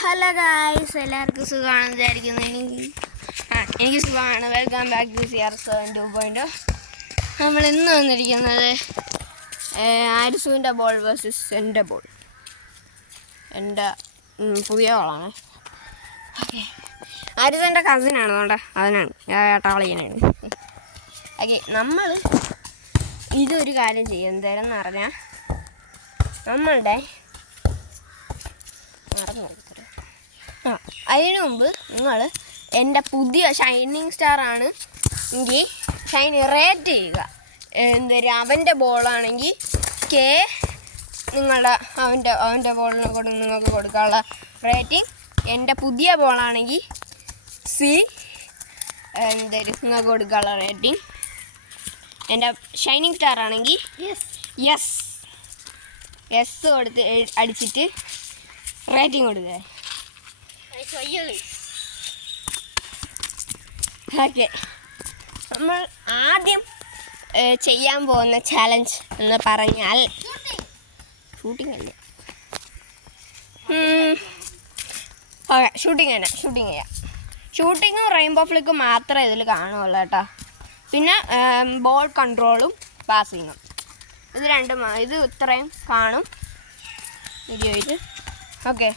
Hello guys, എല്ലാവർക്കും സുഖമാണെന്ന് വിചാരിക്കുന്നു. എനിക്ക് സുഖമാണ്. Welcome back to CR7 2.0. നമ്മൾ ഇന്ന് വന്നിരിക്കുന്നത് ആരിസുവിൻ്റെ ബോൾ വേഴ്സസ് എൻ്റെ ബോൾ. എൻ്റെ പുതിയ ബോളാണ്. ഓക്കെ, ആരിസുവിൻ്റെ കസിനാണ് അതുകൊണ്ട് അതിനാണ് ഏട്ടാളിയനാണ്. ഓക്കെ, നമ്മൾ ഇതൊരു കാര്യം ചെയ്യും. എന്തായാലും പറഞ്ഞാൽ നമ്മളുടെ അതിനു മുമ്പ് നിങ്ങൾ എൻ്റെ പുതിയ ഷൈനിങ് സ്റ്റാർ ആണ് എങ്കിൽ ഷൈൻ റേറ്റ് ചെയ്യുക. എന്തായാലും അവൻ്റെ ബോളാണെങ്കിൽ കെ അവൻ്റെ ബോളിനെ കൊണ്ട് നിങ്ങൾക്ക് കൊടുക്കാനുള്ള റേറ്റിംഗ്. എൻ്റെ പുതിയ ബോളാണെങ്കിൽ സി എന്തായാലും നിങ്ങൾക്ക് കൊടുക്കാനുള്ള റേറ്റിംഗ്. എൻ്റെ ഷൈനിങ് സ്റ്റാർ ആണെങ്കിൽ എസ് കൊടുത്ത് അടിച്ചിട്ട് റേറ്റിംഗ് കൊടുക്കുക. ഓക്കെ, നമ്മൾ ആദ്യം ചെയ്യാൻ പോകുന്ന ചാലഞ്ച് എന്ന് പറഞ്ഞാൽ ഷൂട്ടിംഗ് അല്ലേ? ഓക്കെ, ഷൂട്ടിംഗ് ചെയ്യാം. ഷൂട്ടിങ്ങും റെയിൻബോ ഫ്ലിക്കും മാത്രമേ ഇതിൽ കാണുള്ളൂ കേട്ടോ. പിന്നെ ബോൾ കൺട്രോളും പാസിങ്ങും, ഇത് രണ്ടും, ഇത് ഇത്രയും കാണും വീഡിയോയിൽ. ഓക്കെ,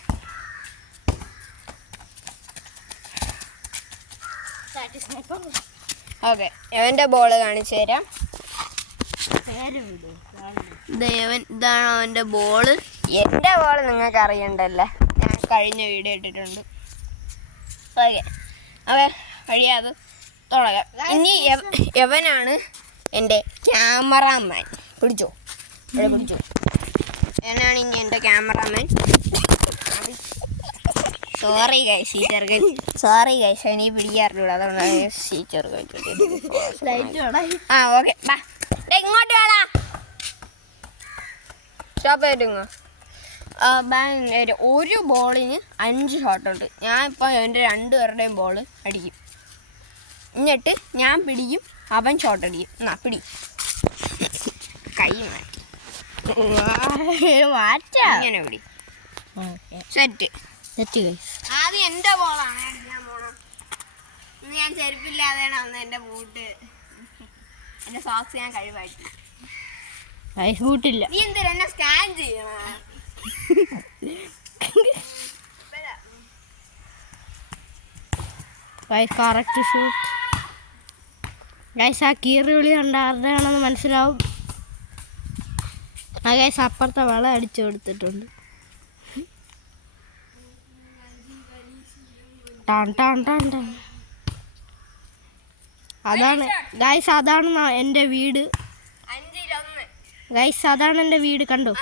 ഓക്കെ, അവൻ്റെ ബോള് കാണിച്ചു തരാം. ഇതാണ് അവൻ്റെ ബോള്. എൻ്റെ ബോള് നിങ്ങൾക്ക് അറിയണ്ടല്ലേ, ഞാൻ കഴിഞ്ഞ വീഡിയോ ഇട്ടിട്ടുണ്ട്. ഓക്കെ, കഴിയാതെ തുടങ്ങാം. ഇനി എവനാണ് എൻ്റെ ക്യാമറാമാൻ. പിടിച്ചോ. എന്നാണ് ഇനി എൻ്റെ ക്യാമറാമാൻ. സോറി ഗൈസ്, എനിക്ക് പിടിക്കാറില്ല, അതുകൊണ്ടാണ് ടീച്ചർ ഓക്കെ. ഇങ്ങോട്ട് വേടാ, സ്റ്റോപ്പായിട്ടുങ്ങോ. ഒരു ബോളിന് 5 ഷോട്ടുണ്ട്. ഞാൻ ഇപ്പോൾ എൻ്റെ 2 പേരുടെയും ബോൾ അടിക്കും. എന്നിട്ട് ഞാൻ പിടിക്കും, അവൻ ഷോട്ട് അടിക്കും. എന്നാ പിടി, കൈ മാറ്റാ, ഇങ്ങനെ പിടി. സെറ്റ്. ആദ്യം എൻ്റെ ബോളാണ് അടിക്കാൻ പോണം. ഇന്ന് ഞാൻ ചെരുപ്പില്ലാതെയാണ് വന്നത്. എൻ്റെ ബൂട്ട്, എൻ്റെ സോക്സ് ഞാൻ കഴിവായിട്ട്. ബൂട്ടില്ല. നീ എന്തിനാ എന്നെ സ്കാൻ ചെയ്യണ? Correct shoot guys. ആ കീറി വിളി കണ്ട ആരുടെയാണെന്ന് മനസ്സിലാവും. ആ ഗൈസ് അപ്പുറത്തെ വള അടിച്ചു കൊടുത്തിട്ടുണ്ട്. അതാണ് ഗൈസ്, അതാണ് എൻ്റെ വീട്. ഗൈസ്, അതാണ് എൻ്റെ വീട്, കണ്ടോ?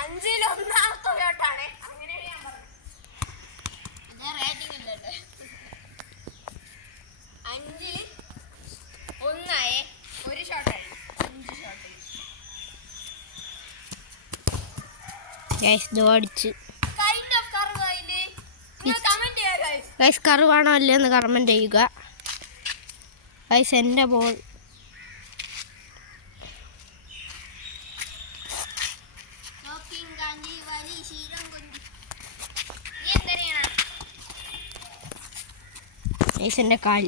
ഗൈസ് ദോ അടിച്ച്. ഗൈസ് കറുവാണോ അല്ലേന്ന് കമൻറ്റ് ചെയ്യുക. ഗൈസ് എൻ്റെ ബോൾ. ഗൈസ് എൻ്റെ കാൽ.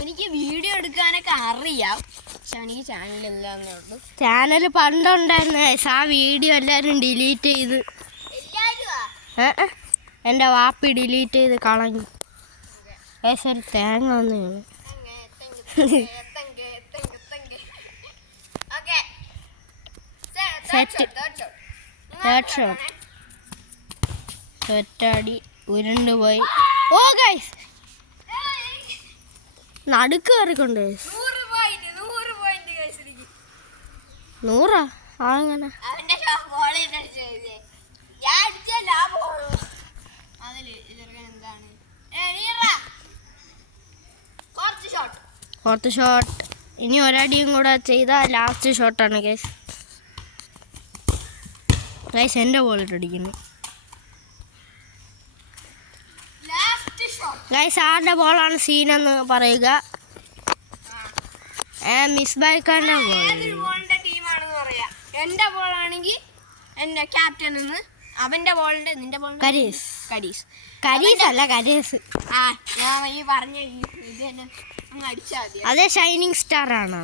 എനിക്ക് വീഡിയോ എടുക്കാനൊക്കെ അറിയാം, പക്ഷെ എനിക്ക് ചാനലില്ലാന്നേ ഉള്ളൂ. ചാനൽ പണ്ടുണ്ടായിരുന്നു ഗൈസ്, ആ വീഡിയോ എല്ലാവരും ഡിലീറ്റ് ചെയ്ത്. എൻ്റെ വാപ്പി ഡിലീറ്റ് ചെയ്ത് കളഞ്ഞു. ഗൈസ് ഒരു തേങ്ങ വന്നു. സെറ്റാടി ഉരുണ്ടുപോയി. ഓ ഗൈസ്, നടുക്ക് കയറിക്കൊണ്ട്. 100 അങ്ങനെ ഫോർത്ത് ഷോട്ട്. ഇനി ഒരടിയും കൂടെ ചെയ്താൽ ലാസ്റ്റ് ഷോട്ടാണ് ഗൈസ്. ഗൈസ് എൻ്റെ ബോളിട്ട് അടിക്കുന്നു. ഗൈസ് ആരുടെ ബോളാണ് സീനെന്ന് പറയുക. Miss ബൈക്കാൻ്റെ ball. ടീമാണെന്ന് പറയാം. എൻ്റെ ബോളാണെങ്കിൽ എന്റെ ക്യാപ്റ്റൻ നിന്ന് അവന്റെ ബോളിന്റെ നിന്റെ ബോൾ കരീസ് അല്ല കരീസ്. ആ ഞാൻ ഈ പറഞ്ഞ ഇത് തന്നെ അങ്ങ് അടിച്ചാൽ മതി. അതെ ഷൈനിങ് സ്റ്റാർ ആണ്.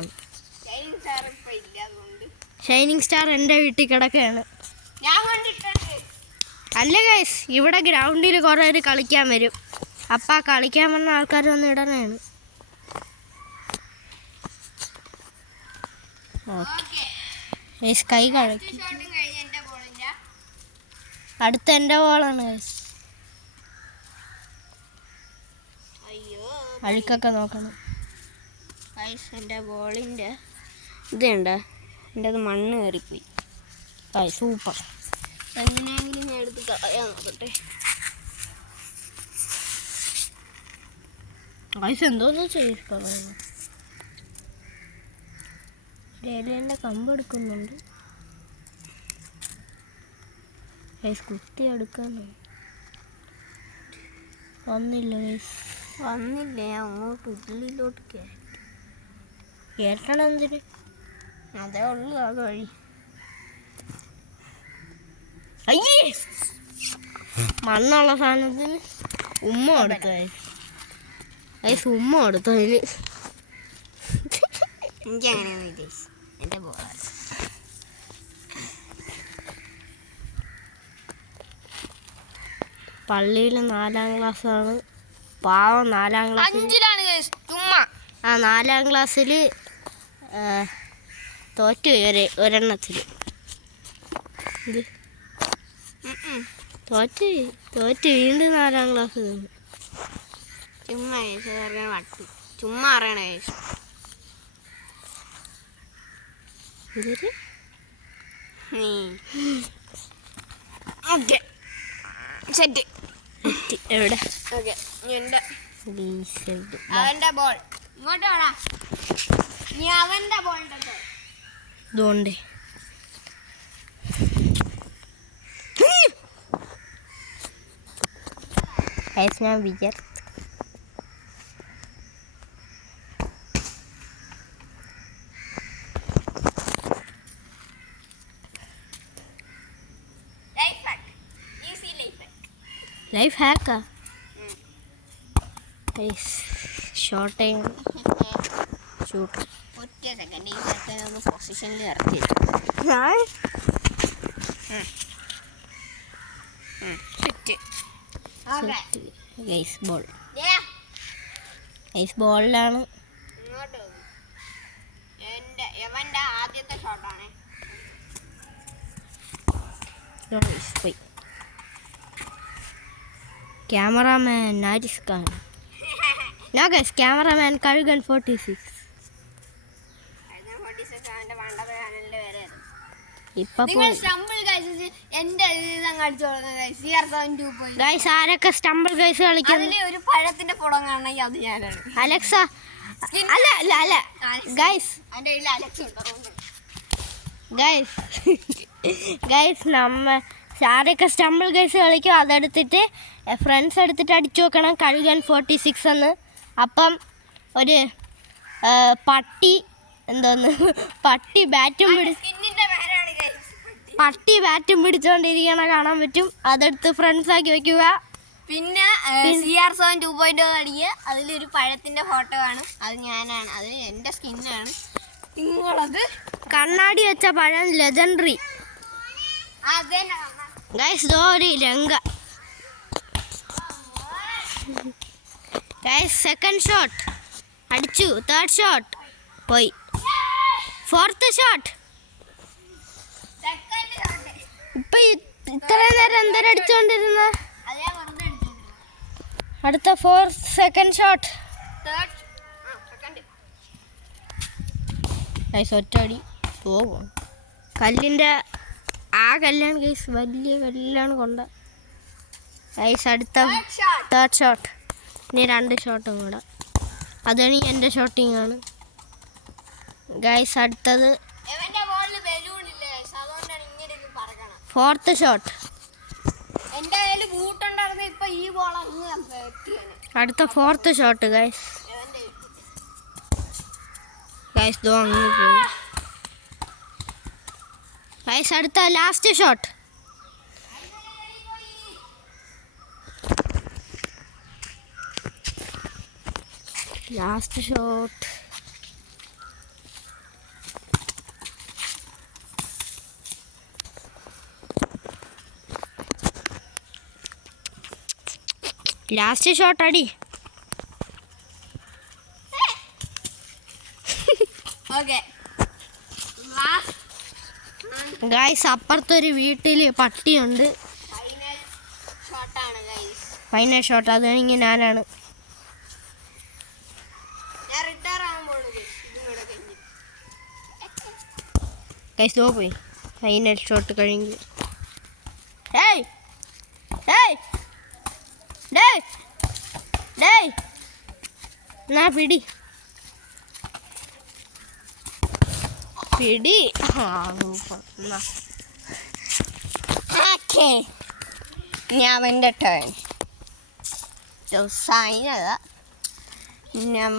ഷൈനിങ് സ്റ്റാർ ഇപ്പൊ ഇല്ല, അതുകൊണ്ട് ഷൈനിങ് സ്റ്റാർ എൻ്റെ വീട്ടിൽ കിടക്കുകയാണ്. ഞാൻ കണ്ടിട്ടുണ്ട്. അല്ല ഗൈസ്, ഇവിടെ ഗ്രൗണ്ടിൽ കുറേ പേര് കളിക്കാൻ വരും. അപ്പം കളിക്കാൻ വന്ന ആൾക്കാർ വന്ന് ഇടണേണ്. ഓക്കെ ഗൈസ്, കൈ കളിക്കും. അടുത്ത എൻ്റെ ബോളാണ് ഗൈസ്. അഴുക്കൊക്കെ നോക്കണം ഗൈസ്. എൻ്റെ ബോളിൻ്റെ ഇതുണ്ട്, എൻ്റെ അത് മണ്ണ് കയറിപ്പോയി. സൂപ്പർ. എങ്ങനെയെങ്കിലും ഞാൻ എടുത്ത് കളയാൻ നോക്കട്ടെ. ഗൈസ് എന്തോന്ന് ചെയ്തിട്ടുള്ളത്? രേലേൻ്റെ കമ്പ് എടുക്കുന്നുണ്ട് ഗൈസ്. കുത്തി എടുക്കാനോ വന്നില്ല ഗൈസ്, വന്നില്ല. ഞാൻ അങ്ങോട്ട് ഉള്ളിലോട്ട് കേട്ടണം. എന്തിന്? അതേ ഉള്ളു അത് വഴി. അയ്യേ, മണ്ണുള്ള സാധനത്തിന് ഉമ്മ കൊടുത്തു ഗൈസ്. ഉമ്മ കൊടുത്തു അതിന്. എനിക്ക് അങ്ങനെയൊന്നും എൻ്റെ ബോളാണ്. പള്ളിയിൽ 4ാം ക്ലാസ്സാണ്. പാവം 4ാം ക്ലാസ്. 5ലാണ് ചുമ്മാ. ആ 4ാം ക്ലാസ്സിൽ തോറ്റു ഒരെണ്ണത്തിൽ. ഇത് തോറ്റ് വീണ്ടും 4ാം ക്ലാസ് തന്നു. ചുമ്മാ വട്ടു ചുമ്മാ അറിയണേ. ഇതൊരു ഓക്കെ സെറ്റ്. എവിടെ? ഓക്കെ എൻ്റെ അവൻ്റെ ബോൾ ഇങ്ങോട്ട് വേണ. നീ അവൻ്റെ ബോളിൻ്റെ ഇതുകൊണ്ട് ഞാൻ വിചാരിച്ചു ലൈഫ് ഹാക്കാ. Short time shoot. ഒറ്റ സെക്കൻഡ് ഈ സെക്കൻഡ് ഒന്ന് പൊസിഷനിൽ ഇറക്കി. ബോളിലാണ്. എവന്റെ ആദ്യത്തെ ഷോട്ടാണ്. ക്യാമറാമാൻ നാരിസ് ഖാൻ. ക്യാമറാമാൻ കഴുകൻ 46. ആരൊക്കെ സ്റ്റംബിൾ ഗൈസ് കളിക്കുന്നത്? ഒരു പഴത്തിന്റെ പടം കാണണമെങ്കിൽ അത് ഞാനാണ്. അലക്സ അല്ല അല്ല അല്ല ഗൈസ്, ആരൊക്കെ സ്റ്റംബിൾ ഗൈസ് കളിക്കും അതെടുത്തിട്ട് ഫ്രണ്ട്സ് എടുത്തിട്ട് അടിച്ചു നോക്കണം കഴുകൻ 46 എന്ന്. അപ്പം ഒരു പട്ടി ബാറ്റും പിടിച്ചോണ്ടിരിക്കണ കാണാൻ പറ്റും. അതെടുത്ത് ഫ്രണ്ട്സ് ആക്കി വെക്കുക. പിന്നെ CR7 2.0 അടിക്കുക. അതിലൊരു പഴത്തിന്റെ ഫോട്ടോ കാണും, അത് ഞാനാണ്, അത് എൻ്റെ സ്കിന്നാണ്. നിങ്ങളത് കണ്ണാടി വെച്ച പഴം ലെജൻഡറി ഗൈസ്. ഒരു രംഗ ഗൈസ്. സെക്കൻഡ് ഷോട്ട് അടിച്ചു, തേർഡ് ഷോട്ട് പോയി, ഫോർത്ത് ഷോട്ട്. ഇപ്പൊ ഇത്രയും നേരം എന്തോരം അടിച്ചുകൊണ്ടിരുന്ന? അടുത്ത സെക്കൻഡ് ഷോട്ട് ഗൈസ്. ഒറ്റടി പോകും. കല്ലിൻ്റെ ആ കല്ലാണ് ഗൈസ്, വലിയ കല്ലാണ് കൊണ്ട ഗൈസ്. അടുത്ത തേർഡ് ഷോട്ട്. ഇനി 2 ഷോട്ടും കൂടെ. അതാണ് എൻ്റെ ഷോട്ടിങ് ആണ് ഗൈസ്. അടുത്തത് ഫോർത്ത് ഷോട്ട്. അടുത്ത ഫോർത്ത് ഷോട്ട് ഗൈസ്. ദോ അങ്ങ് പോയി ഗൈസ് അടുത്ത last shot. Last shot. Last shot അടി. ഓക്കെ ഗൈസ് അപ്പുറത്തൊരു വീട്ടിൽ പട്ടിയുണ്ട്. ഫൈനൽ ഷോട്ടാണ് ഗൈസ്. Final shot. അത് കഴിഞ്ഞ് ഞാനാണ്. ഞാൻ റിട്ടയർ ആവാൻ പോകുന്നു ഗൈസ് ദോ പോയി. ഫൈനൽ ഷോട്ട് കഴിഞ്ഞു. ഡേയ് ഡേയ് ഡേയ് ഡേയ് എന്നാ പിടി പിടി. ഓക്കെ ഞാൻ എൻ്റെ ടേൺ സൈൻ അതാ ഞാൻ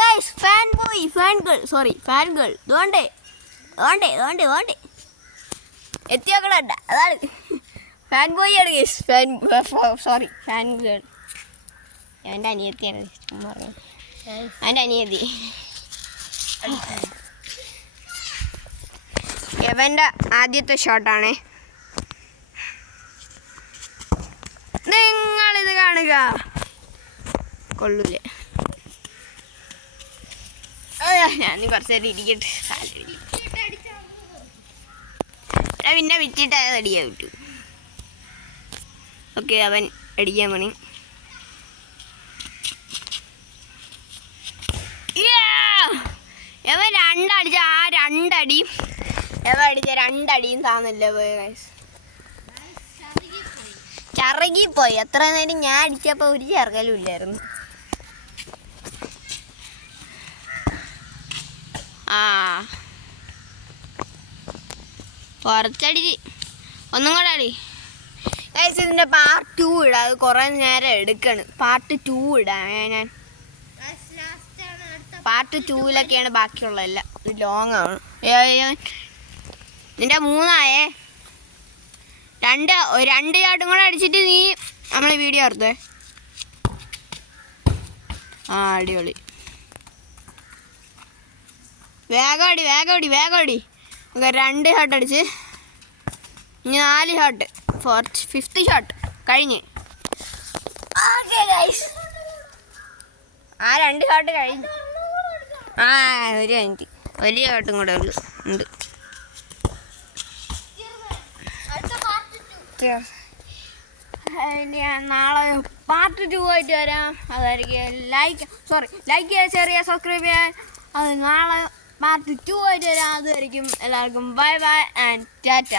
guys fan boy fan girl sorry fan girl വേണ്ടേ വേണ്ടേ വേണ്ടേ വേണ്ടേ എത്തിയോക്കണ്ട അതാണ് ഫാൻ ബോയ് ആണ് guys. Fan sorry fan girl എൻ്റെ അനിയത്തിയാണ് ചുമ്മാ എൻ്റെ അനിയത്തി. ഇവൻ്റെ ആദ്യത്തെ ഷോട്ടാണേ. നിങ്ങളിത് കാണുക. കൊള്ളൂലേ? ഞാൻ കുറച്ച് നേരം ഇരിക്കട്ടെ. പിന്നെ വിറ്റിട്ട് അത് അടിക്കാൻ കിട്ടും. ഓക്കെ അവൻ അടിക്കാൻ പണി. അവൻ രണ്ടടിച്ച ആ രണ്ടടിയും എവ അടിച്ച രണ്ടടിയും താന്നല്ലേ പോയി ഗൈസ്. ചറുകിപ്പോയി. എത്ര നേരം ഞാൻ അടിച്ചപ്പോൾ ഒരു ചെറുകലും ഇല്ലായിരുന്നു. ആ കുറച്ചടി ഒന്നും കൂടെ അടി ഗൈസ്. ഇതിൻ്റെ പാർട്ട് 2 ഇടാം. അത് കുറേ നേരം എടുക്കണം. പാർട്ട് 2 ഇടാം ഞാൻ. പാർട്ട് 2-ലൊക്കെയാണ് ബാക്കിയുള്ളതെല്ലാം. ഇത് ലോങ് ആണ്. നിൻ്റെ 3 രണ്ട് ചാട്ടും കൂടെ അടിച്ചിട്ട് നീ നമ്മൾ വീഡിയോ എടുത്തേ. ആ അടിപൊളി. വേഗം അടി വേഗം അടി വേഗം അടി. ഓക്കെ 2 ഷോട്ട് അടിച്ച് ഇനി 4 ഷോട്ട്. 5th ഷോട്ട് കഴിഞ്ഞ്. ആ 2 ഷോട്ട് കഴിഞ്ഞു. ആ ഒരു മിനിറ്റ്. ഒരു ഷോട്ടും കൂടെ ഉണ്ട്. നാളെ പാർട്ട് 2 ആയിട്ട് വരാം. അതായിരിക്കും ലൈക്ക് ചെയ്യുക, ഷെയർ ചെയ്യുക, സബ്സ്ക്രൈബ് ചെയ്യാൻ. അത് നാളെ പാർട്ട് 2 ആയിട്ട് വരാം. അതായിരിക്കും എല്ലാവർക്കും ബൈ ബൈ ആൻഡ് ടാറ്റ.